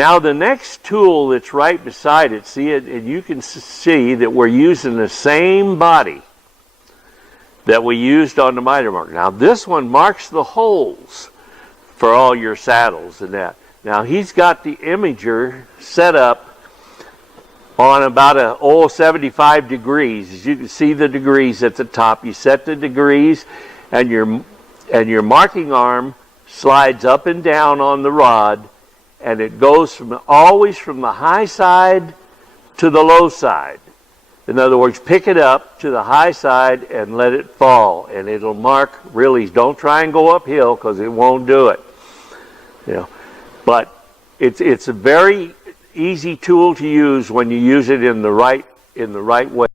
Now the next tool that's right beside it, see it, and you can see that we're using the same body that we used on the miter marker. Now this one marks the holes for all your saddles and that. Now he's got the imager set up on about 75 degrees. As you can see the degrees at the top, you set the degrees, and your marking arm slides up and down on the rod, and it goes always from the high side to the low side. In other words, pick it up to the high side and let it fall, and it'll mark. Really, don't try and go uphill because it won't do it. You know, but it's a very easy tool to use when you use it in the right way.